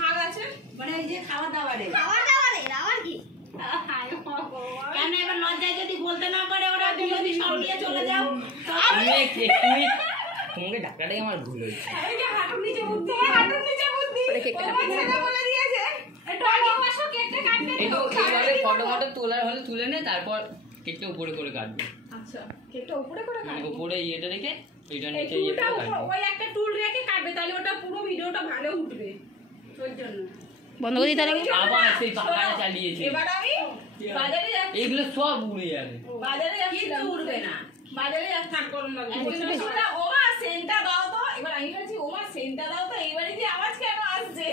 ভাগ আছে মানে এই যে খাবার দাবারে আবার কি কেন এবার লজ্জায় যদি বলতে না পারে ওরা যদি সব নিয়ে চলে যাও তোমাকে ঢাকাটাই আমার ভুল হয়েছে। হাঁটুর নিচে বুদ্ধি বলে দিয়েছে একটু আগে বসো কেকটা কাটবে এইভাবে ফটো ফটো তোলার হলে তুলে নে, তারপর কেকটা উপরে করে কাটবে। আচ্ছা কেকটা উপরে করে কাটবে, উপরে ইয়েটা রেখে এইটা এই নিচে টুলটা ইয়েটা কাটবে। ওই একটা টুল রেখে কাটবে, তাহলে ওটা পুরো ভিডিওটা ভালো উঠবে। ওই জন্য বন্ধ করে দিতে হবে। আবার সেই পাখাটা চালিয়েছে। এবার আমি বাজারে যাচ্ছি, এইগুলো সব উড়ে যাবে। বাজারে যাচ্ছি, কিন্তু উড়বে না। বাজারে যাচ্ছি থাক করুন না ওমা সেন্টটা দাও তো। এবার আমি বলছি ওমা সেন্টটা দাও তো, এইবারে দিয়ে আওয়াজ কেন আসছে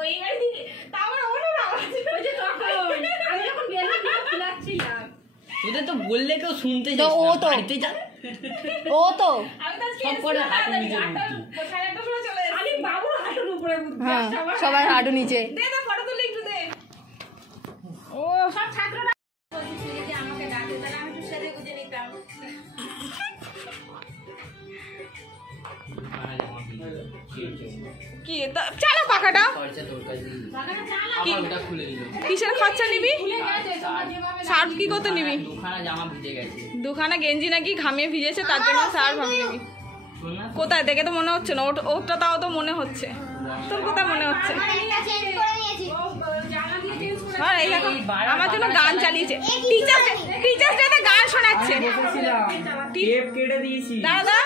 ওইবারে দিয়ে তারপর ওর আওয়াজ ওই যে তখন আমি যখন বেলা খুলাচ্ছিলাম তোদের তো বললে কেউ শুনতে তো ও তো বাড়িতে যা ও তো আমি তো সব করে হাঁটুর নিচে সাড়ে আটটা করে চলে এসেছি। আমি বাবুর হাঁটুর উপরে বুদ্ধি হ্যাঁ সবার হাঁটু নিচে। দে তো ফটো তুলে একটু দে। ও সব ছাত্ররা আমাকে ডাকে, তাহলে আমি একটু সেজে গুজে নিতাম। কি চালা পাখাটা খরচা তোর কাছে কি ওটা খুলে দিল। কিসের খরচা নিবি? সার্ফ কি করতে নিবি? দুখানা জামা ভিজে গেছে। দুখানা গেঞ্জি নাকি ঘামিয়ে ভিজেছে, তার জন্য সার্ফ আমি নিবি। কোথায় দেখে তো মনে হচ্ছে না, ওটা তাও তো মনে হচ্ছে। তোর কোথায় মনে হচ্ছে? আর এই দেখো আমার জন্য গান চালিয়েছে, টিচার্স ডেতে গান শোনাচ্ছে। দাদা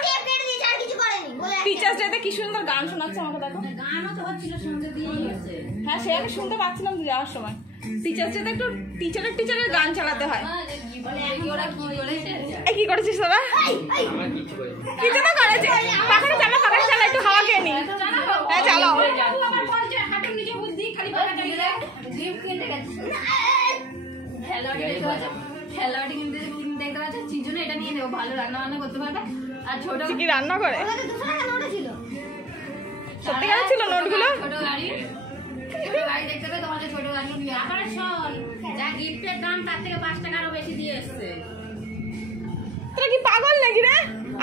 টিচার্স ডেতে কি সুন্দর গান শোনাচ্ছে আমাকে, দেখো। গানও তো হচ্ছিল, শুনতে দিয়ে গেছে। হ্যাঁ সে আমি শুনতে পাচ্ছিলাম যাওয়ার সময়। টিচার্স ডেতে একটু টিচারের গান চালাতে হয়। ওরা কি করেছে? এই কি করেছিস দাদা? আমার কিছু হয়নি। কিছু তো করেছে। পাখাটা চালা একটু হাওয়া খেয়ে নি। হ্যাঁ চালাও। হাঁটুর নিচে বুদ্ধি খালি পাখা চালিয়ে দাও। জিম কিনতে গেছে। খেলোয়াড়ি দেখতে পাচ্ছ? খেলোয়াড়ি কিনতে দেখতে পাচ্ছ? চিজনে এটা নিয়ে নেবো, ভালো রান্না বান্না করতে পারবে। আর ছোট কি রান্না করে? সত্যি হ্যাঁ, ছিল নোটগুলো? ছোট গাড়ি দেখতে পেয়ে তোমাদের ছোট গাড়ি নিয়ে আবার শোন, যা গিফটের দাম তার থেকে 5 টাকা আরো বেশি দিয়ে এসছে। তোরা কি পাগল নাকি রে?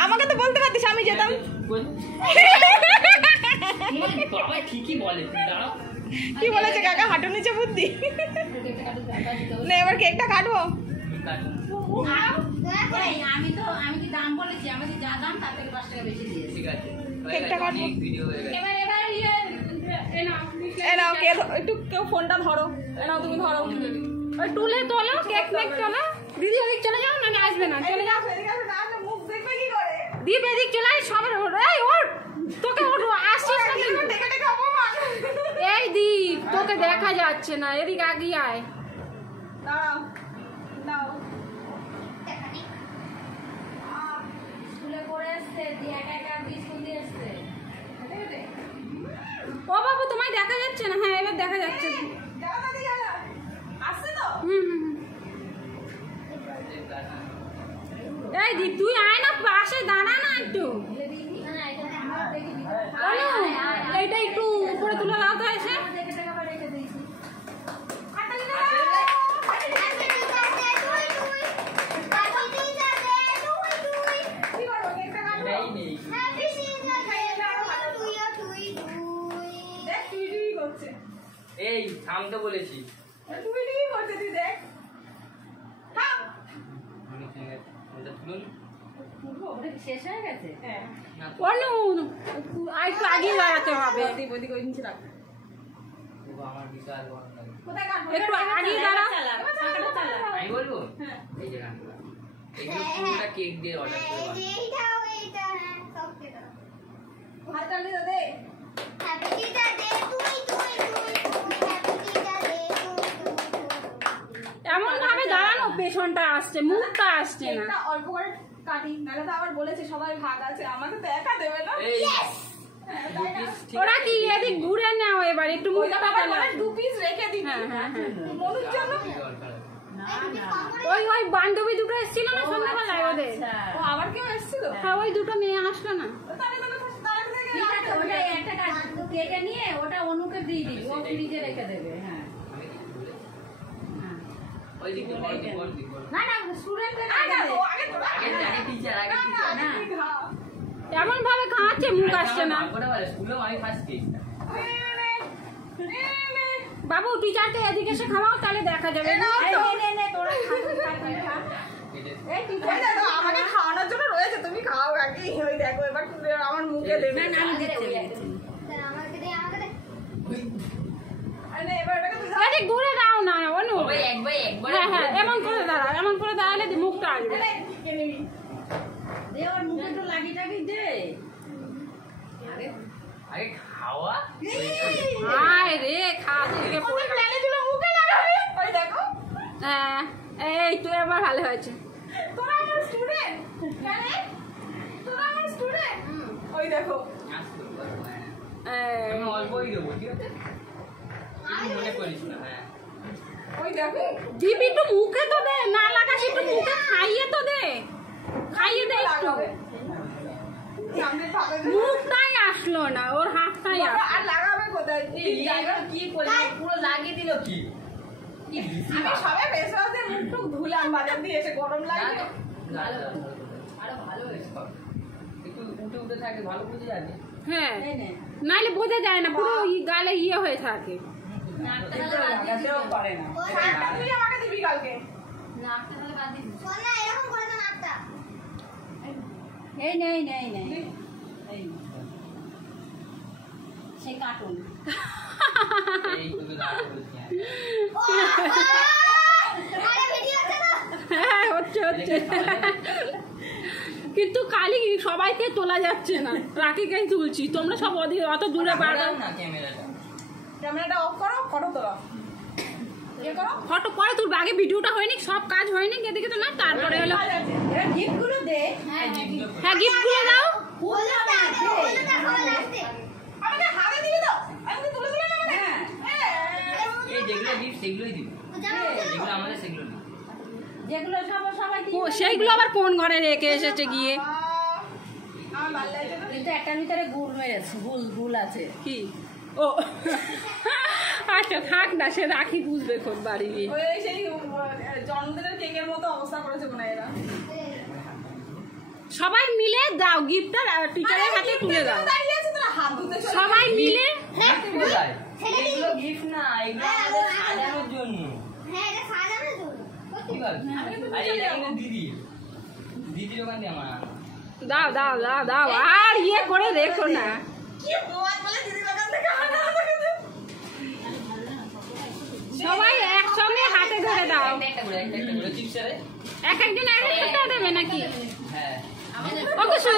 আমাকে তো বলতে পারতিস, আমি যেতাম। বাবা ঠিকই বলে, তুই দাঁড়াও। কি বলেছে কাকা? হাঁটুর নিচে বুদ্ধি। না এবার কেকটা কাটবো। আমি কি দাম বলেছি? আমাদের যা দাম তার থেকে 5 টাকা বেশি দিয়েছি। ঠিক আছে, কেকটা কাটবো। অনেক ভিডিও হয়ে গেছে। এ নাও একটু কেউ ফোনটা ধরো। এ নাও তুমি ধরো। ওই টুলে তোলো, কেক মেক তোলো। দিদি ওদিক চলে যাও, না আসবে না, চলে যাও। মুখ দেখবে কি করে? দীপ এদিক চলে আয়, সব এই ওর তোকে ওর আসছিস না কেন? দেখে দেখে অপমান। এই দীপ তোকে দেখা যাচ্ছে না, এদিক আগিয়ে আয়। দাঁড়াও নাও। স্কুলে পড়ে এসছে, দিয়ে একা স্কুল দিয়ে এসছে। ও বাবু তোমায় দেখা যাচ্ছে না? হ্যাঁ এবার দেখা যাচ্ছে। আসছে তো? এই দীপ তুই আয় না, পাশে দাঁড়া না একটু। এইটা একটু উপরে তুলে দাও তো এসে। এই থামতে বলেছি। শেষ হয়ে গেছে। একটু আগিয়ে দাঁড়াতে হবে। আমার বিশাল বড় লাগে। একটু আগিয়ে দাঁড়া। আমি বলবো এই যে গানগুলো, এইগুলো পুরোটা কেক দিয়ে অর্ডার করে এমন ভাবে দাঁড়ানো, পেছনটা আসছে, মুখটা আসছে না। অল্প করে কাটি, নাহলে তো আবার বলেছে সবাই ভাগ আছে, আমাকে তো একা দেবে না। ওরা কি এদিক ঘুরে নাও, এবার একটু মুখটা দু পিস রেখে দিবি। মনুর জন্য ওই বান্ধবী দুটো এসেছিল না সন্ধ্যাবেলায় ওদের। ও আবার কেউ এসেছিল? হ্যাঁ ওই দুটো মেয়ে আসলো না। ওটা একটা কেটে নিয়ে ওটা অনুকে দিয়ে দিবি, ও ফ্রিজে রেখে দেবে। হ্যাঁ ওই দিকে না না স্টুডেন্টদের এমন ভাবে খাওয়াচ্ছে, মুখ আসছে না। স্কুলেও আমি ফার্স্ট বাবু টিচারকে এদিকে এসে খাওয়াও, তাহলে দেখা যাবে। আমাকে খাওয়ানোর জন্য রয়েছে, তুমি খাও আগে। ওই দেখো এবার আমার মুখে দেবে। ঘুরে দাও না অনু। হ্যাঁ হ্যাঁ, এমন করে দাঁড়া, এমন করে দাঁড়ালে মুখটা আসবে। মুখে তো লাগি টাগি দে। আরে খাওয়া আয় রে, খাওয়া থেকে পড়ে গেল। মুখে লাগাবে। ওই দেখো। হ্যাঁ, এই তো এবার ভালো হয়েছে। তোরা আমার স্টুডেন্ট। কেন? তোরা আমার স্টুডেন্ট। ওই দেখো। আমি অল্পই দেবো, ঠিক আছে? মনে করিস না। হ্যাঁ, ওই দেখো। দীপ একটু মুখে তো দে, না লাগাস একটু মুখে খাইয়ে তো দে, খাইয়ে দে একটু। মুখটাই আসলো না, ওর হাতটাই আসলো। আর লাগাবে কোথায়? কি করলি? পুরো লাগিয়ে দিল কি? আমি সবাই বেসরাতে মুখ ধুলাম, বাজার দিয়ে এসে গরম লাগে। আরো ভালো হয়েছে। একটু উঠে উঠে থাকে, ভালো বুঝে যাবে। হ্যাঁ, নাইলে বোঝা যায় না, পুরো গালে ইয়ে হয়ে থাকে। লাগাতেও পারে না। শার্টটা তুই আমাকে দিবি কালকে। এই নেই নেই নেই, সেই কার্টুন। এই তোকে দাঁড় করেছি। হ্যাঁ, হচ্ছে হচ্ছে। কিন্তু কালি সবাইকে তোলা যাচ্ছে না, রাকিকেই তুলছি। তোমরা সব অত দূরে বাড়াও না ক্যামেরাটা। ক্যামেরাটা অফ করো, ফটো তোলো। ফটো পরে তুলবে, আগে ভিডিওটা হয়নি, সব কাজ হয়নি, এদিকে তো না, তারপরে হলো। গিফটগুলো দে। হ্যাঁ, গিফটগুলো দাও। আমাকে হাতে দিবি তো, আমি তুলে তুলে নেব না। এই যেগুলো গিফট সেগুলোই দিবি, যেগুলো আমাদের সেগুলো দিবি। যেগুলো সবাই সেইগুলো আবার কোন ঘরে রেখে এসেছে গিয়ে। আমার ভালো লাগছে না। কিন্তু একটার ভিতরে গুড় মেরেছে, গুল আছে। কি ও আচ্ছা থাক না, সে রাখি বুঝবে খুব বাড়ি গিয়ে। ওই সেই জন্মদিনের কেকের মতো অবস্থা করেছে মনে হয় এরা। সবাই মিলে দাও গিফটটা, টিচারের হাতে তুলে দাও। দাঁড়িয়ে আছে তোরা হাত ধুতে চলে। সবাই মিলে। এগুলো গিফট না, এগুলো আমাদের সাজানোর জন্য। কি বল? আরে এটা কিন্তু দিদির ওখান দিয়ে আমার আনা। দাও দাও দাও দাও, আর ইয়ে করে রেখো না। কি বোয়াত বলে দিদি দোকান থেকে আনা আমাকে। সবাই একসঙ্গে হাতে ধরে দাও। একটা করে চিপসের। এক একজন এক একটা দেবে নাকি? হ্যাঁ, ওকে শু,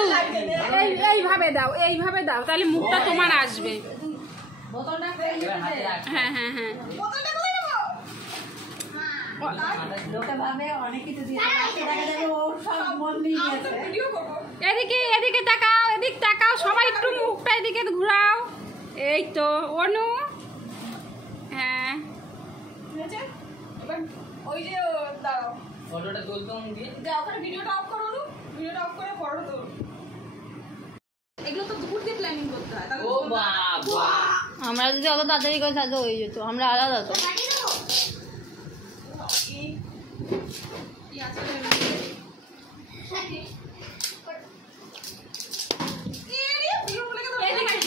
এইভাবে দাও, এইভাবে দাও, তাহলে মুখটা তোমার আসবে। বোতলটা এবার হাতে রাখ। হ্যাঁ হ্যাঁ হ্যাঁ। বোতলটা কোথায় নেবো? লোকে ভাবে অনেক কিছু দিয়ে দেখা যাবে ও সব মন দিয়ে আমি তো গেছে। ভিডিও করবো। এদিকে এদিকে তাকাও, এদিক তাকাও, সবাই একটু মুখটা এদিকে ঘুরাও। এই তো অনু। হ্যাঁ, ঠিক আছে? এবার ওই যে দাঁড়াও। ফটোটা তুলতে দিয়ে যা ওখানে ভিডিওটা অফ করো না, ভিডিওটা অফ করে ফটো তোল। এগুলো তো দুপুর দিয়ে প্ল্যানিং করতে হয়। ও বাবা, আমরা যদি অত তাড়াতাড়ি করে থাকতো হয়ে যেত, আমরা আলাদা তো।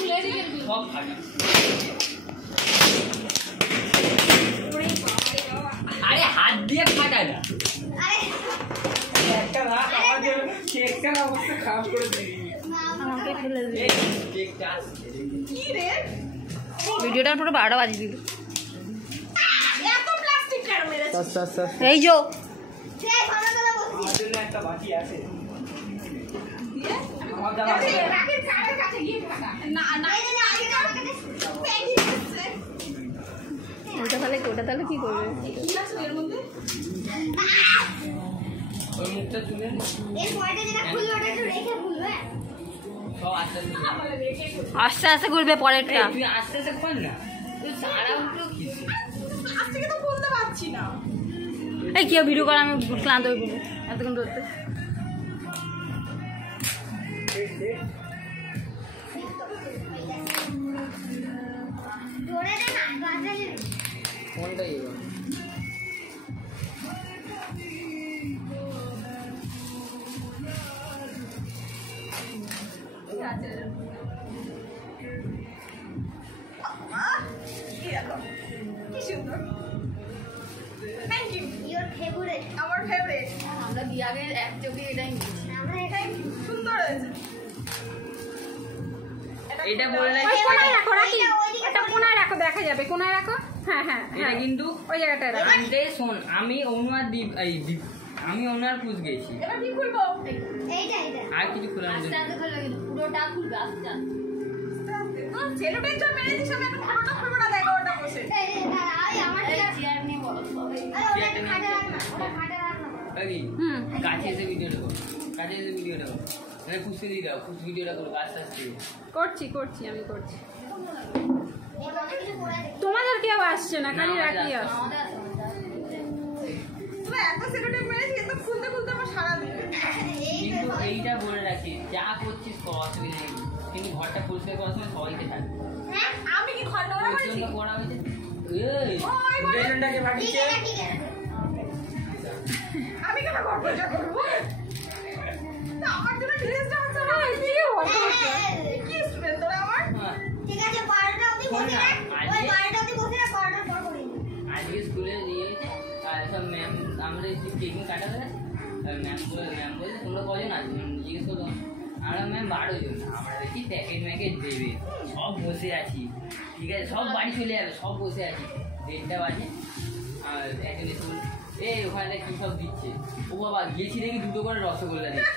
কি আছে সব ফাটা। আরে হাত দিয়ে ফাটায় না। একটা রাত আমাদের কেকটা অবস্থা খারাপ করে দিবি। আমাকে ফেলে দিল। এই কেকটা আসছে। কি রে? ভিডিওটার পুরো 12টা বাজিয়ে দিল। এত প্লাস্টিক কেন মেরেছিস? এই যো আমার জন্য একটা বাকি আছে। দিয়ে আমার জামা আছে। রাখি কারের কাছে গিয়ে ফাটা। না না আগে প্যাকিং আছে। ওটা তাহলে কি করবে? কি আছে এর মধ্যে? ওই মুখটা তুলে নে। সব আস্তে আস্তে খুলে। আস্তে আস্তে করবে পরেরটা। এই, তুই আস্তে আস্তে কর না। তুই সারা উঠলো কিছু। আজ থেকে তো খুলতে পারছি না। এই কেউ ভিডিও করে, আমি ক্লান্ত হয়ে পড়বো এতক্ষণ ধরতে। ফোনটা ইয়ে কর। ঠিক আছে। এই দেখো। সুন্দর, থ্যাংক ইউ। Your favorite. আমার ফেভারিট, আমরা বিয়ে আগে এক চোখে এটাই নিয়েছি। আমরা এটাই সুন্দর হয়েছে। এটা বললে ওই কোনায় রাখো রাখি, এইটা ওইদিকে ওটা কোনায় রাখো, দেখা যাবে, কোনায় রাখো। হ্যাঁ হ্যাঁ এটা হ্যাঁ, কিন্তু ওই জায়গাটায় রাখো। আনতে শোন, আমি অনুয়ার আমি ওনার পুজ গেছি, এবার কি খুলবো? এইটা এইটা আর কিছু খোলার আস্তে জন্য আস্তে খুলবে কিন্তু পুরোটা খুলবে আস্তে আস্তে। সেলোটেপ যা মেরে দিস, আমি এখন ফটোটা খুলবো না, দেখো ওটা বসে। এই আমার এই চেয়ার নিয়ে বলো সবাই। আরে ওটা একটু খাটে রাখ না, ওটা খাটে রাখ না। এই হুম, কাছে এসে ভিডিওটা করো, কাছে এসে ভিডিওটা করো, মানে পুষতে দিয়ে দাও, পুষ ভিডিওটা করো আস্তে আস্তে। করছি করছি, আমি করছি। এটা অনেক কিছু করে আছে। তোমাদের কেউ আসছে না, খালি না, রাখি আমাদের আসছে। আমাদের আছে, আমাদের আছে। তুমি এত সেলোটেপ মেরেছি, এত খুলতে খুলতে আমার সারা দিন। কিন্তু এইটা বলে রাখি, যা করছিস কর, অসুবিধা নেই, কিন্তু ঘরটা পরিষ্কার করার সময় সবাইকে থাকবে। হ্যাঁ আমি কি ঘর নোংরা ওর করেছি? জন্য করা হয়েছে। এই ওই বলে- বেলুনটাকে ঠিক ফাটিয়েছে। আছে ঠিক আছে আমি কেন ঘর পরিষ্কার করবো? তা আমার জন্য ড্রেসটা হচ্ছে না। কি স্টুডেন্ট তোরা আমার? হ্যাঁ, ঠিক আছে 12টা অবধি বসে রাখ ওই 12টা অবধি বসে রাখ 12টার পর করে নিবি আজকে স্কুলে দিয়েছে আর সব ম্যাম, আমরা যে কেকিং কাটা হয়ে গেছে, ম্যাম বলছে তোমরা কজন আছো, জিজ্ঞেস করতো, আমরা ম্যাম 12 জন। আমরা দেখি প্যাকেট ম্যাকেট দেবে, সব বসে আছি, ঠিক আছে, সব বাড়ি চলে যাবে, সব বসে আছি, 1:30 বাজে। আর একজন এসে বলছে, এই ওখানে কি সব দিচ্ছে, ও বাবা গেছি দেখি 2টো করে রসগোল্লা দিচ্ছে,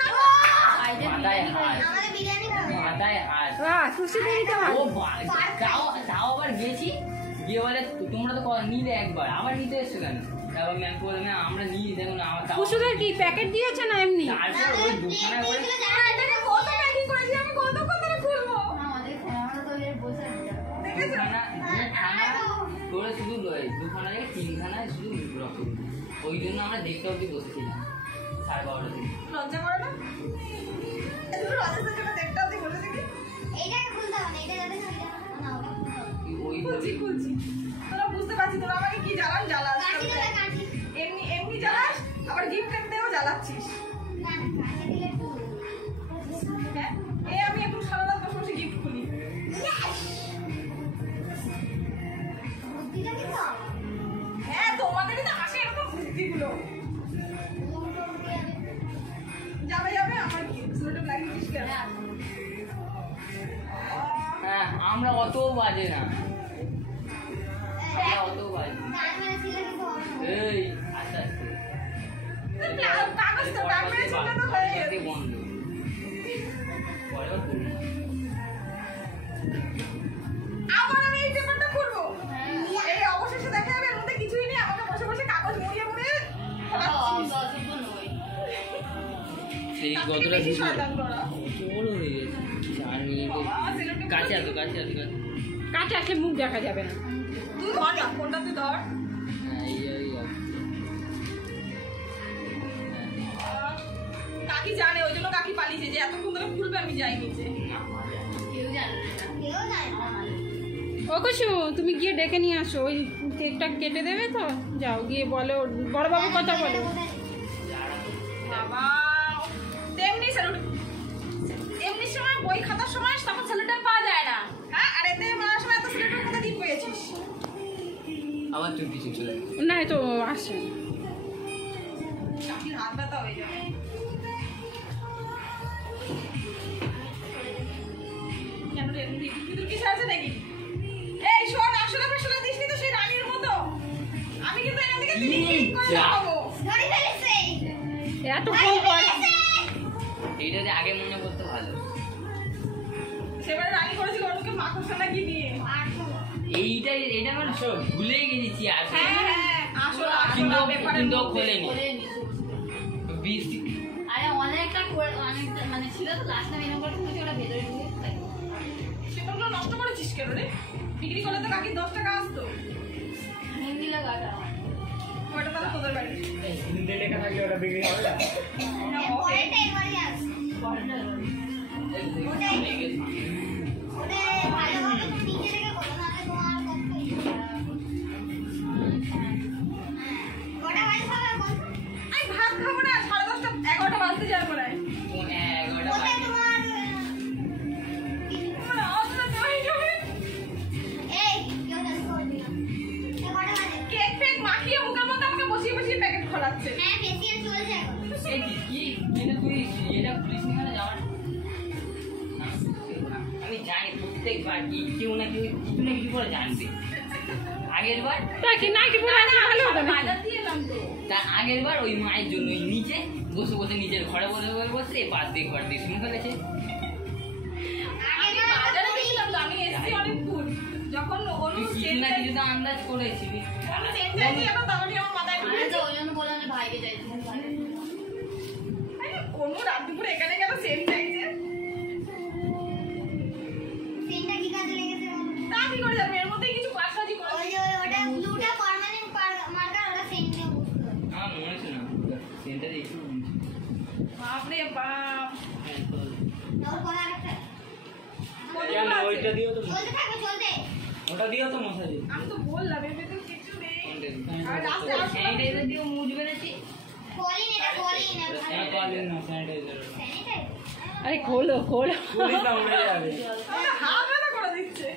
আইডে মাথায় হাত, আমাদের বিরিয়ানি খাবে মাথায় হাত। বাহ, খুশি দিদি তো ভালো। ও তাও আবার গেছি, গিয়ে বলে তোমরা তো নিলে একবার, আবার নিতে এসছো কেন? তারপর ম্যাম বলে ম্যাম আমরা নিই, দেখুন আমার তাও। কুসুদের কি প্যাকেট দিয়েছে না এমনি? তারপর ওই দুখানা করে এটাকে কত প্যাকিং করেছি, আমি কত করে খুলবো? আমাদের আমরা তো এর বসে আছি। দেখেছো? দুখানা করে শুধু দুখানা থেকে 3খানায় শুধু রকম, ওই জন্য আমরা দেখতে অব্দি বসেছিলাম 12:30 থেকে। লজ্জা করে না? এগুলো রাজেশের জন্য দেখতে অব্দি বলেছি কি? এইটাকে খুলতে হবে না এটা যাতে না না ওই খুলছি খুলছি। তোরা বুঝতে পারছি তোরা আমাকে কি জ্বালাস। কাটি দিলে কাটি এমনি এমনি জ্বালাস, আবার গিফট এমনিও জ্বালাচ্ছিস। না কাটি দিলে একটু হ্যাঁ? এই আমি এখন সারা রাত বসে বসে গিফট খুলি। বুদ্ধিটা কিন্তু আমার। হ্যাঁ, তোমাদেরই তো আসে এরকম বুদ্ধিগুলো। যাবে যাবে আমার কি সেলোটেপ লাগিয়েছিস কেন? হ্যাঁ, আমরা অত বাজে না, আমরা অত বাজে না। গান মেরে ছিলে কিন্তু হবে না এই আস্তে আস্তে কাগজ তো ব্যাগ মেরে ছিল তো হয়ে এতে গেছে। বন্ধ পরে আর করবো না। আবার আমি এই পেপারটা খুলবো। এই অবশেষে দেখা যাবে এর মধ্যে কিছুই নেই, আমাকে বসে বসে কাগজ মুড়িয়ে মুড়িয়ে ফোলাচ্ছিস। সেই তার থেকে গতটা বেশি ভিডিও শয়তান তোরা। বড় হয়ে গেছে 4 মিনিটে। বাবা, সেলোটেপ কাছে আসো, কাছে আসো, কাছে। কাছে আসলে মুখ দেখা যাবে না। তুই ধর না, ফোনটা তুই ধর। হ্যাঁ, এই আসছে। কাকি জানে, ওই জন্য কাকি পালিয়েছে যে এতক্ষণ ধরে খুলবে আমি যাই নিচে। না, মজা। কেউ জানে না এটা। কেউ যায় না ও কুসু, তুমি গিয়ে ডেকে নিয়ে আসো, ওই কেকটা কেটে দেবে তো, যাও গিয়ে বলো, বড়বাবু কথা বলো। বাবা, তেমনি সেলোটেপ, এমনি সময় বই খাতার সময় তখন সেলোটেপ পাওয়া যায় না। হ্যাঁ, আর এতে মারার সময় এত সেলোটেপ কোথা দিয়ে পেয়েছিস? আমার চুল পিছু চলে গেছে। না, তো আসে। কাকির হাত ব্যথা হয়ে যাবে। কেন রে, ভিতর কিছু আছে নাকি? এই শোন, আসলে ফাসলে দিসনি তো সেই রানীর মতো। আমি কিন্তু এখান থেকে টিক করে যা। দেখাবো। ধরে ফেলেছে এত ফোন কর। এইটা যদি আগে মনে করতে ভালো। সেবারে রানী করেছিল ওটাকে মাকড়সা লাগিয়ে দিয়ে। এইটা আমার সব ভুলে গেছি আর হ্যাঁ হ্যাঁ, আসল কিন্তু পেপারের কিন্তু মধ্যে। খোলেনি। খোলেনি। 20 আরে অনেকটা অনেকটা মানে ছিল তো লাস্ট টাইম এরকম করে শুনেছি ওটা ভেতরে ঢুকে থাকে। সেগুলো নষ্ট করেছিস কেন রে? বিক্রি করলে তো কাকি 10 টাকা আসতো। হিন্দি লাগাটা ওটা তাহলে তোদের বাড়ি। হিন্দি লেখা থাকলে ওটা বিক্রি হবে না। পরেরটা একবারই আসবে পড়াটা ওটাই ওটা ভালোভাবে তুমি নিচে রেখে করো নাহলে তোমার কটা বাজে সবাই বল আমি ভাত খাবো না, 10:30 11টা বাজতে যাবে বলে। 11টা কোথায় বাজে। তোমার মানে অতটা জয় যাবে। এই কেউ জানি করবি না কটা বাজে করাচ্ছে। হ্যাঁ ফেসিয়াল চলছে এখন। এই কি কিন্তু তুই এটা পুলিশ নিয়ে যাওয়ার আমি জানি প্রত্যেকবার কেউ না কেউ কিছু না কিছু করে জানবে। আগের বার তা কি নাইটি পরে আসলে ভালো হতো না বাজার দিয়ে এলাম তো। তার আগের বার ওই মায়ের জন্য ওই নিচে বসে বসে নিজের ঘরে বসে বার্থডে শুনে ফেলেছে। আমি বাজারে গেছিলাম তো, আমি এসেছি অনেক দূর। যখন অনু তুই কিছু না কিছু তো আন্দাজ করেছিলি। সেন্ট চাইছি আমার তখনই আমার মাথায় আমি ঢুকেছে। তো ওই জন্য বললাম যে ভাইকে চাইছি। আরে অনু রাত দুপুরে এখানে গেল সেন্ট চাইছে। সেন্টটা কি কাজে লেগেছে বলো? তা কি করে যাবে, এর মধ্যেই কিছু কাজটাজি করে। ওই যে ওটা ব্লুটা পার্মানেন্ট মার্কার, ওটা সেন্ট দিয়ে বুঝতে হবে। আমার মনে হচ্ছে না সেন্টারে একটু বাপরে বাপ। তোর কোন আরেকটা কতগুলো আছে? ওইটা দিও তো চলতে থাকবে চলতে। ওটা দিও তো মশারি আমি তো বললাম এর ভেতর কিছু নেই। আর রাস্তায় আসলে স্যানিটাইজার দিয়ে মুছবে নাকি? কলিন এটা কলিন কলিন না স্যানিটাইজার স্যানিটাইজার। আরে খোলো খোলো পুলিশটা উড়ে যাবে আমাকে হাত ব্যথা করে দিচ্ছে।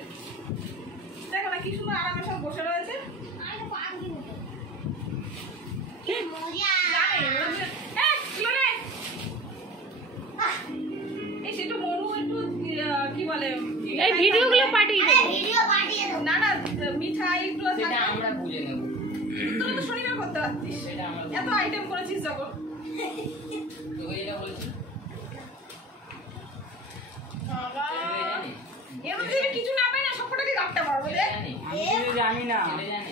দেখো না কি সুন্দর আরামে সব বসে রয়েছে। আমি তো পাক দিব। কি মজা। জানে, ওরা যে- এই, কিলো রে। এই সেটা মনু একটু কি বলে এই ভিডিওগুলো পাঠিয়ে আরে দেবো ভিডিও পাঠিয়ে দাও। না না মিঠাই এগুলো সেটা থাকে। আমরা বুঝে নেব। তোরা তো শনিবার করতে পারতিস। সেটা আমরা এত আইটেম করেছিস যখন। তোকে যেটা বলছি বাবা। সেটা জানি এর মধ্যে যদি কিছু না পাই না সবকটাকে কাটতে পারবো সেটা দেখ। জানি আমি কিছু জানি না সেটা জানি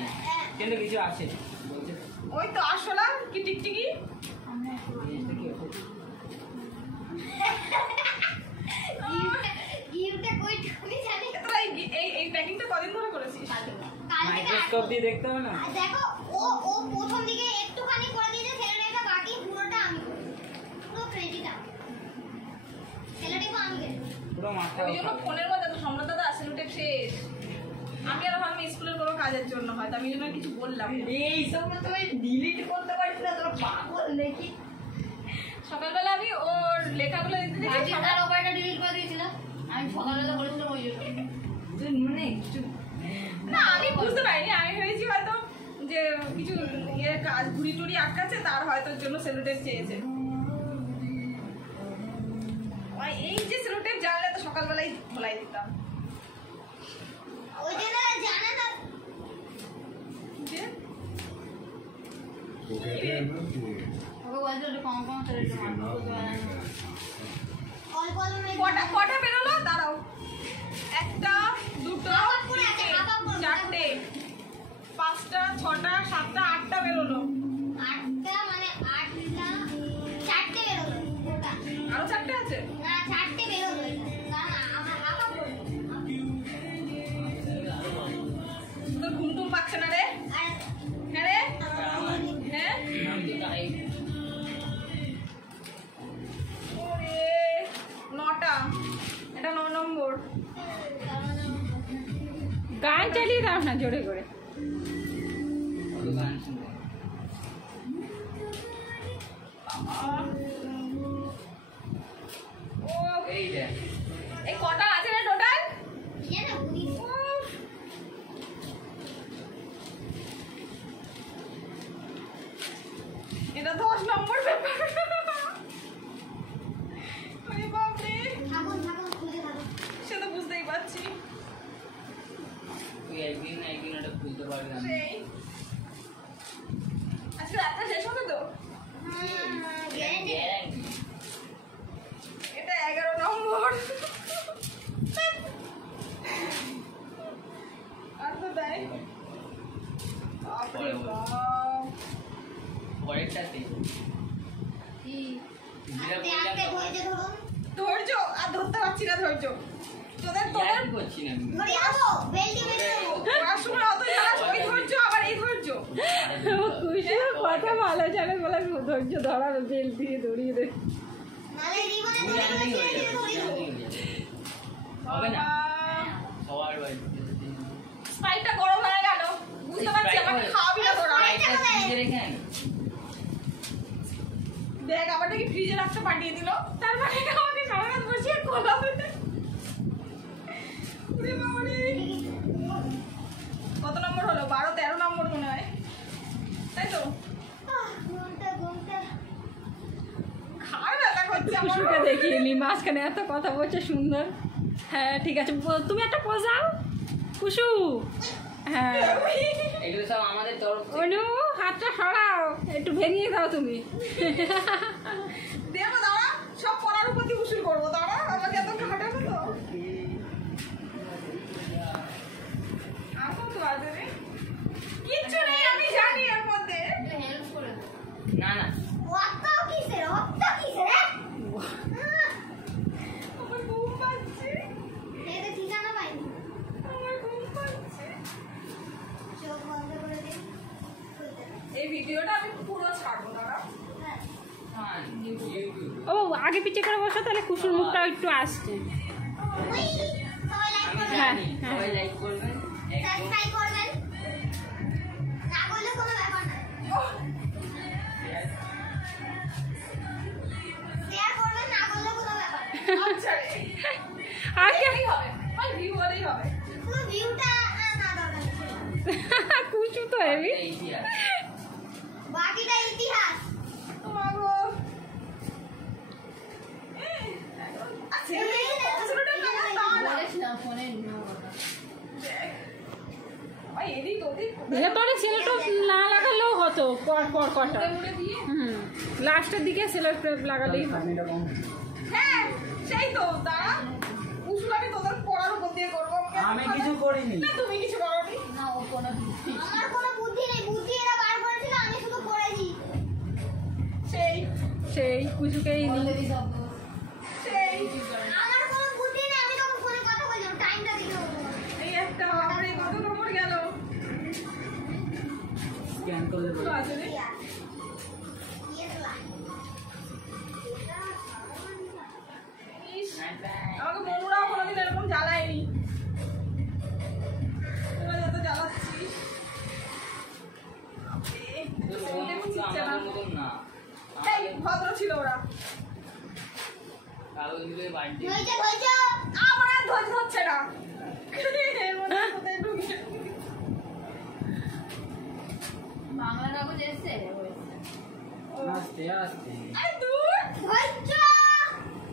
কিন্তু কিছু আছে বলছে ওই তো আসলাম কি টিকটিকি। গিফটটা কই তুমি জানি? তোরা এই প্যাকিংটা কদিন ধরে করেছিস? কালকে মাইক্রোস্কোপ দিয়ে দেখতে হবে না আর দেখো ও ও প্রথম দিকে একটুখানি করে দিয়েছে ছেলেটা, বাকি পুরোটা আমি করেছি। পুরো ক্রেডিট আমার। ছেলেটাকে আমি করেছি। পুরো মাথা ওই জন্য ফোনের মধ্যে তো সম্রাট দাদা আসলে শেষ। আমি আর ভাবলাম স্কুলের কোনো কাজের জন্য হয়তো, আমি এই জন্য আর কিছু বললাম না। এই সব তো ডিলিট করতে পারিস না তোর পাগল নাকি? সকালবেলা আমি ওর লেখাগুলো দেখতে দেখি ভাবছি তার ওপারটা ডিলিট করে দিয়েছিলাম। আমি সকালবেলা বলেছিলাম ওই জন্য। তুই মানে কিছু না আমি বুঝতে পারিনি, আমি ভেবেছি হয়তো যে কিছু ইয়ে কাজ ঘুড়ি টুড়ি আটকাচ্ছে তার হয়তো ওর জন্য সেলোটেপ চেয়েছে। ওই এই যে সেলোটেপ জানলে তো সকালবেলাই ধোলাই দিতাম। ওই জন্য জানে না। যে ওকে বলছে ওটা কম কম করে একটু মাথা করতে পারে না। অল্প অল্প মেরে কটা কটা বেরোলো দাঁড়াও, একটা দুটো করে আছে, হাফ করে। চারটে পাঁচটা ছটা সাতটা আটটা বেরোলো। আটটা মানে আটটা চারটে বেরোলো ওটা। আরো চারটে আছে। না চারটে বেরোলো এটা। কারণ আমার হাফ করে। তোর ঘুম টুম পাচ্ছে না রে? আর হ্যাঁ রে হ্যাঁ। আমি তো তাই ওরে নটা, এটা 9 নম্বর। গান চালিয়ে দাও না জোরে করে ওকে গান শুনবো। ও এই দেখ এই কটা আছে রে টোটাল? ইয়ে না বুঝি। এটা 10 নম্বর পেপার। আরে বাপ রে, থাকুন থাকুন খুঁজে থাকুন। সে তো বুঝতেই পারছি। তুই একদিন না একদিন ওটা খুলতে পারবি না। সেই আজকে রাতটা শেষ হবে তো? গ্যারেন্টি। গ্যারান্টি এটা 11 নম্বর। আর তো তাই বাপরে বাপ। পরেরটাতে কি? যেটা আস্তে বললাম আস্তে ধৈর্য ধরুন। ধৈর্য আর ধরতে পারছি না ধৈর্য। তোদের তোদের ইয়ার্কি করছি না আমি। ধরে যাবো বেল্টি বেঁধে দেবো। পড়াশোনা অত জানাস, ওই ধৈর্য আবার এই ধৈর্য। খুশির কথা ভালো জানে বলে ধৈর্য ধরার বেল দিয়ে দড়িয়ে দে নালে রিবনে ভুল ধরে জানলেই ছেড়ে হয়ে দিয়ে যাবে, ভুল ধরে দেবো। জানলেই হয়ে যাবে। হবে না সবার বাড়িতে স্পাইটটা গরম হয়ে গেল, বুঝতে পারছি আমাকে খাওয়াবি না তোরা। স্প্রাইটটা ফ্রিজে রেখে আন। দেখ আবার নাকি ফ্রিজে রাখতে পাঠিয়ে দিল, তার মানে আমাকে সারা রাত বসিয়ে খোলাবে। ওরে বাবা রে। কত নম্বর হলো? 12 13 নম্বর মনে হয়, তাই তো? কুসুকে দেখিনি, মাঝখানে এত কথা বলছে সুন্দর। হ্যাঁ ঠিক আছে, তুমি একটা পোজাও কুসু। হ্যাঁ এগুলো সব আমাদের তরফ থেকে। অনু হাতটা সরাও, একটু ভেঙিয়ে দাও তুমি। দেবো দাঁড়া, সব পড়ার উপর দিয়ে উসুল করবো, দাঁড়া আমাকে এত ঘাটাবো তো। আমার তো আছে রে, কিচ্ছু নেই আমি জানি এর মধ্যে। হেল্প করে দাও। না না অত কিসের আমার ঘুম পাচ্ছে, এটা ঠিকানা পাইনি। আমার ঘুম পাচ্ছে। চোখ বন্ধ করে দিন। এই ভিডিওটা আমি পুরো ছাড়বো, দাঁড়া। হ্যাঁ, ইউটিউব। ও আগে পিছিয়ে করে বসো, তাহলে কুসুর মুখটা একটু আসছে। ওই সবাই লাইক আমি করবেন, জানি হ্যাঁ। সবাই লাইক করবেন একদম। সাবস্ক্রাইব করবেন, না করলে কোনো ব্যাপার না, শেয়ার করবেন, না করলে কোনো ব্যাপার না। আচ্ছা রে, আগে এই হবে, আমার ভিউ হলেই হবে। শুধু ভিউটা না দরকার নেই। কুসু তো হেবি। এই ইতিহাস। বাকিটা ইতিহাস। মাগো। আচ্ছা, অসুরটা কেমন দাঁড়া। বলেছিলাম ফোনে নিও কথা। ওই এদিক ওদিক ভেতরে ছেলেটা না লাগালেও হতো, পর পর কটা। মুড়ে দিয়ে। লাস্টের দিকে সেলের প্রেপ লাগালেই হয়। হ্যাঁ, সেই তো দাঁড়া। উসুল আমি তোদের পড়ার উপর দিয়ে করবো। আমি কিছু করিনি। না, তুমি কিছু করোনি। না ও কোনো বুদ্ধি আমার কোনো বুদ্ধি নেই, বুদ্ধি এরা বার করেছিল, আমি শুধু করেছি। সেই কুসুকেই নিয়ে অলরেডি সব সেই আমার কোনো বুদ্ধি নেই, আমি তখন ফোনে কথা বলছিলাম, টাইমটা দেখে বলবো। এই একটা বাপরে কত নম্বর গেল। স্ক্যান করে তো আছে রে। ইস, আমাকে মনুরাও কোনোদিন এরকম জ্বালায়নি। তোরা যত জ্বালাচ্ছিস। বাপরে, তো সেদিকে ওগুলো বুঝছে না। আমাদের মতন না। এই, ভদ্র ছিল ওরা। কাগজগুলো বাড়িতে ধৈর্য ধৈর্য। আমার আর ধৈর্য হচ্ছে না। এর মধ্যে কোথায় ঢুকে। বাংলা কাগজ এসছে আস্তে আস্তে। এই দূর। ধৈর্য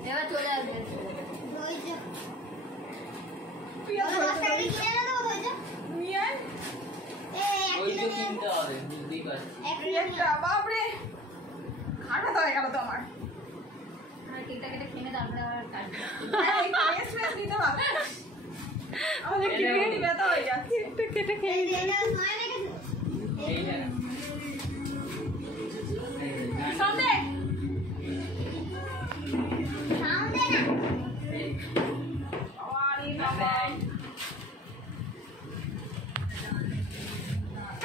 এবার চলে আসবে ধৈর্য। তুই আর ওরা ধৈর্য 10 টাকা ধরিস। কিনে এনে দেবো ধৈর্য। নিয়ে আয়। ওই তো কিনতে হবে, বুঝতেই পারছি। এই একটা, বাপরে। খাটাতে হয়ে গেল তো আমার। আর কেকটা কেটে খেয়ে নে, তারপরে আবার কাটবে এই পায়েস ফেস দিতে পারবে। আমাদের কিডনি ব্যথা হয়ে যাচ্ছে। একটু কেটে খেয়ে নিই। এইটা না। সন্দে। আরে বাবা।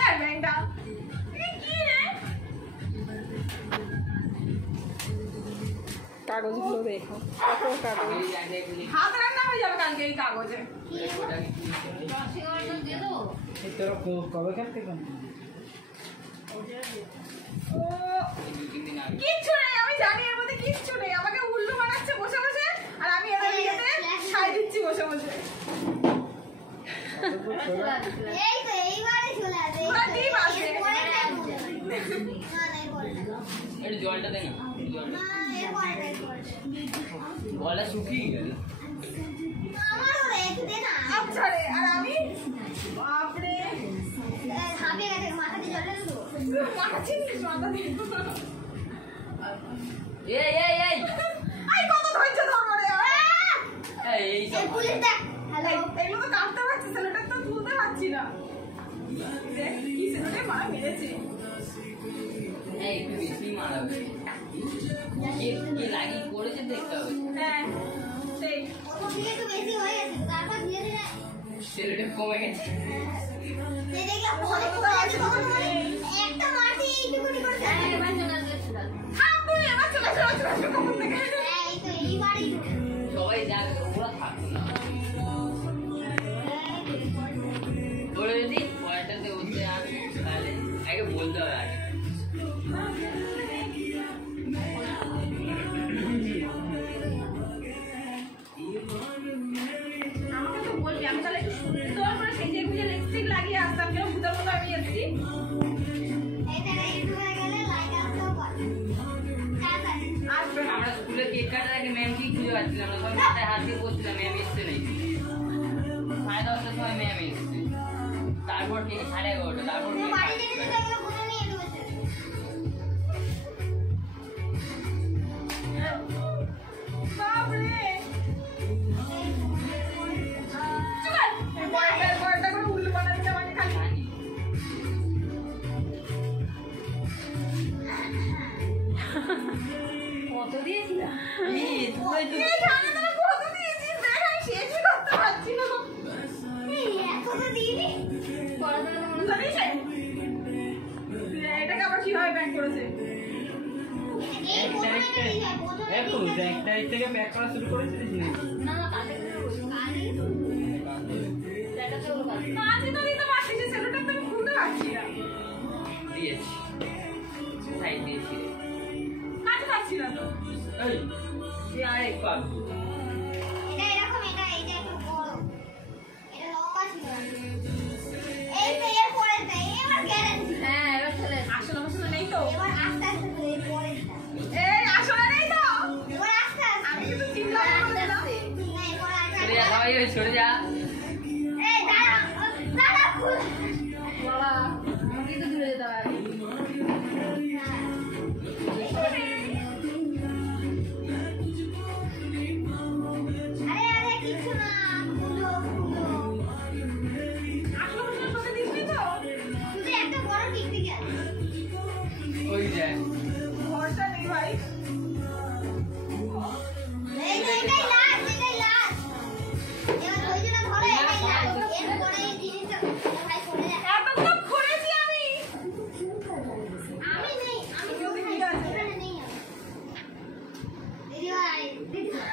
এই ব্যাংকটা। এই কি রে? কাগজগুলো দেখো, কত কাগজ। এই জায়গাটা একটু লিখে হাত রান্না হয়ে যাবে কালকে এই কাগজে। ওটাকে কি লিখে? রসগোল্লা দিয়ে দেবো এই তোরা কবে খেতে কোন? ও, এই 2-3 দিন আগে। কিচ্ছু নেই, আমি জানি এর মধ্যে কিচ্ছু নেই। আমাকে উল্লু বানাচ্ছে বসে বসে, আর আমি এদের ইয়েতে সাই দিচ্ছি বসে বসে। এবার চলে আসবে চলে আসবে। এই তো এইবারে চলে আসবে। ওরা ডিম আসবে। এরপরে না, না, এরপরে না। একটু জলটা দে না, একটু জলটা। না, এরপরে না, এরপরে না। গলা শুকিয়ে গেল। আমারও রে, একটু দে না। আচ্ছা রে, আর আমি বাপরে হাঁপিয়ে গেছে, মাথা দিয়ে জল ঢেলে দেবো। মাথা চিনিস মাথা দিয়ে। এই এই এই আই কত ধৈর্য ধরবো রে। এই এই এই সব পুলিশ দেখ। হ্যালো। এগুলো তো কাটতে পারছি, সেলোটা তো তুলতে পারছি না। দেখ, কি সেলোটে মারা মেরেছে। এই একটু বেশি মারাবে। কি লাগিয়ে করেছে দেখতে হবে। হ্যাঁ, সেই প্রথম দিকে একটু বেশি হয়ে গেছে, তারপর ধীরে ধীরে সেলুটা কমে গেছে। এই দেখলে অনেক কমে গেছে, তখন মানে একটা মাটি এইটুকুনি করে হ্যাঁ, থাকে। এবার চলে আসবে চলে আসবে। হাত তুলে এবার চলে চলে চলে চলে কখন থেকে। হ্যাঁ, এই তো এইবারই ঢুকে। সবাই জানে ওরা থাকতো না। বলে যদি পয়সাতে উঠতে আসে তাহলে আগে বলতে হবে আগে। আমাকে তো বলবি, আমি তাহলে একটু সুন্দর করে সেজে গুজে লিপস্টিক লাগিয়ে আসতাম, কেউ ভূতের মতো আমি এসেছি। এই জায়গায় ইউটিউবে গেলে লাইক আসতেও পারে। তাড়াতাড়ি। আসবে না। আমরা স্কুলে কেক কাটার বসছিলাম না, সবাই মাথায় হাত দিয়ে বসছিলাম, ম্যাম এসছে নাকি 10:30টার সময় ম্যাম এসছে, তারপর ঠিক 11:30, তারপর তুমি বাড়ি যেতে যেতে এগুলো বুঝে নিয়ে ঢুকেছে। বাপরে চল বড়টা করে উল্লু বানাচ্ছে আমাকে খালি। জানি। কত দিয়েছিলাম এই ঠান্ডা তোরা কত দিয়েছিস দেখ আমি শেষই করতে পারছি না। এই এখনো দিইনি। পড়াশোনা তো মনে জানিস এটাকে আবার কিভাবে ব্যাংক করেছে? এই প্রথমে এটা দিই হয়, প্রথমে একটু 1 তারিখ থেকে প্যাক করা শুরু করেছিলিস নাকি? না না কালকে করে বলছি কালই তো। ব্যাটাতে হলো কালকে কাছে তো দিতে পারছি যে সেলোটা তো আমি খুলতে পারছি না। দিয়েছি, সাইড দিয়েছি রে। কাছে পারছি না তো। এই তুই আরেক পাবি। এটা এরকম, এটা এইটা একটু বড়। এটা লম্বা ছিল না। এই তো এর পরেরটা, এবার গ্যারান্টি। হ্যাঁ এবার চলে আসলে আমার সাথে নেই তো। এবার আস্তে আস্তে তো এর পরেরটা। এই আসলে নেই তো। এবার আস্তে আস্তে। আমি কিন্তু চিন্তা করে দিলাম। না, এরপর আরেকটা। সরে যা সবাই, ওই সরে যা। এই দাঁড়া, দাঁড়া, খুল। বাবা আমাকে তো দূরে যেতে হবে আরে আরে কিছু না, খুলো খুলো। আসলে আমার সাথে দিসনি তো। শুধু একটা বড় টিকটিকি আছে। ওই যা। ভরসা নেই ভাই। এই তো এটাই লাস্ট, এটাই লাস্ট। এবার ধৈর্যটা ধরো, এটাই লাস্ট। এরপরে এই জিনিসটা ভাই করে যা। এতক্ষণ খুঁড়েছি আমি। আমি নেই, আমি তুমি কি আছে? এখানে নেই আমি। দিদি ভাই, দিদি ভাই।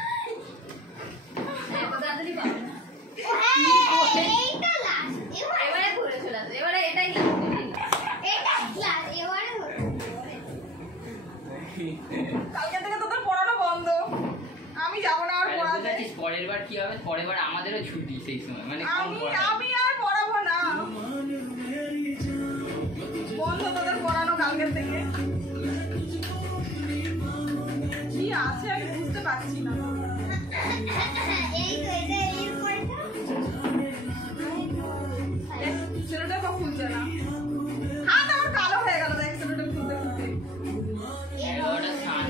এত তাড়াতাড়ি পাবো না ও হ্যাঁ, এইটা লাস্ট। এবারে ঘুরে চলে আসবে এবারে এটাই লাস্ট এটাই লাস্ট। এবারে হলো। কালকে থেকে তোদের পড়ানো বন্ধ। আমি যাব না আর পড়াতে। বুঝেছিস পরের বার কি হবে? পরের বার আমাদেরও ছুটি সেই সময়, মানে কম পড়া। আমি আর পড়াবো না। বন্ধ তোদের পড়ানো কালকে থেকে। কি আছে আমি বুঝতে পারছি না। এই তো এটা এর পরেরটা। ছেলেটা বা খুলছে না। হাত আমার কালো হয়ে গেল দেখ ছেলেটা খুলতে খুলতে। 11টা 7।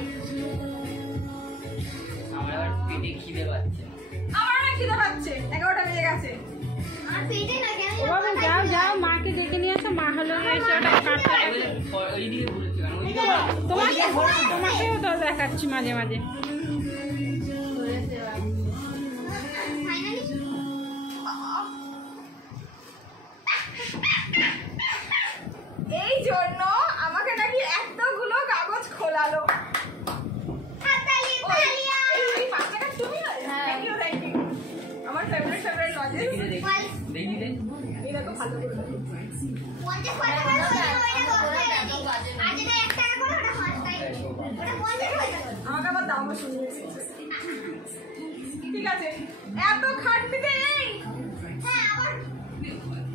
আমার আবার পেটে খিদে পাচ্ছে না। আমার অনেক খিদে পাচ্ছে। 11টা বেজে গেছে। আমার পেটে না কেন ও বাবা যাও যাও মাকে ডেকে নিয়ে আসো, মা হলো এসে ওটা কাটতে তাই বলে ওই দিকে বলেছি কারণ ওই দিকে তোমাকেও তো দেখাচ্ছি মাঝে মাঝে। ফাইনালি এই জন্য আমাকে নাকি এতগুলো কাগজ খোলালো। হাততালি তালিয়া। এই 5 টাকা তুমি না? Thank you thank you. আমার ফেভারিট লজেস। দেখি রে, দেখি রে। এটা তো ভালো করে দাও। 50 টাকা করে ওইটা 10 টাকা দিই। আর যেটা 1 টাকা করে ওটা 5 টাকা। ওটা 50 টাকা। আমাকে আবার দামও শুনিয়ে ঠিক আছে এত খাটনিতে এই হ্যাঁ আবার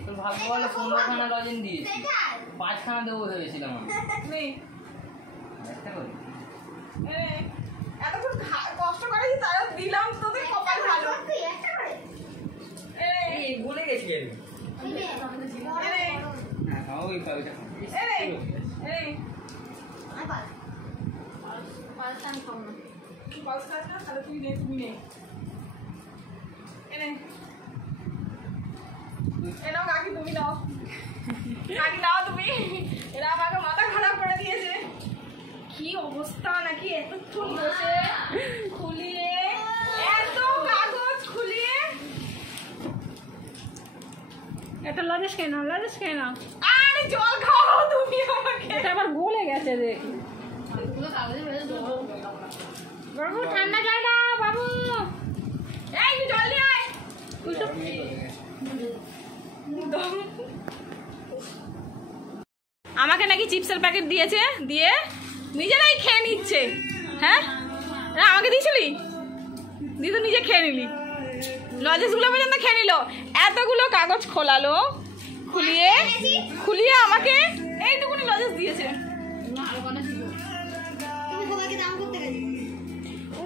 তোর ভাগ্য ভালো 15খানা লজেন দিয়েছি, সেটাই। 5খানা দেবো ভেবেছিলাম আমি। নেই একটা করে। এতক্ষণ কষ্ট করেছি তারা দিলাম তোদের কপাল ভালো। সত্যি একটা করে। এই বলে গেছি আমি। দিবে। হ্যাঁ খাও, ওই খাও, ওইটা খাও। আবার পাল্টা আমি খাবো না তাহলে তুই নে তুমি নে এনাও কাকি তুমি নাও কাকি নাও তুমি। এরা আমাকে মাথা খারাপ করে দিয়েছে। কি অবস্থা নাকি এতক্ষণ বসে খুলিয়ে এত কাগজ খুলিয়ে। এটা লজেস খেয়ে নাও, লজেস খেয়ে নাও। আরে জল খাও তুমি আমাকে। এটা আবার গলে গেছে দেখি। পুরো কাগজে ভেজে দেবো বাবু ঠান্ডা জল দাও বাবু। এই তুই জল নিয়ে আয়। আমাকে নাকি চিপসের প্যাকেট দিয়েছে, দিয়ে নিজেরাই খেয়ে নিচ্ছে। হ্যাঁ না আমাকে দিয়েছিলি, দিয়ে তো নিজে খেয়ে নিলি। লজেসগুলো পর্যন্ত খেয়ে নিল। এতগুলো কাগজ খোলালো, খুলিয়ে খুলিয়ে আমাকে এইটুকুনি লজেস দিয়েছে। তুমি সবাইকে দাম করতে গেছি।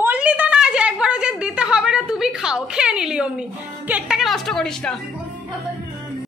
বললি তো না যে একবারও যে দিতে খাও, খেয়ে নিলি অমনি, কেকটাকে নষ্ট করিস না।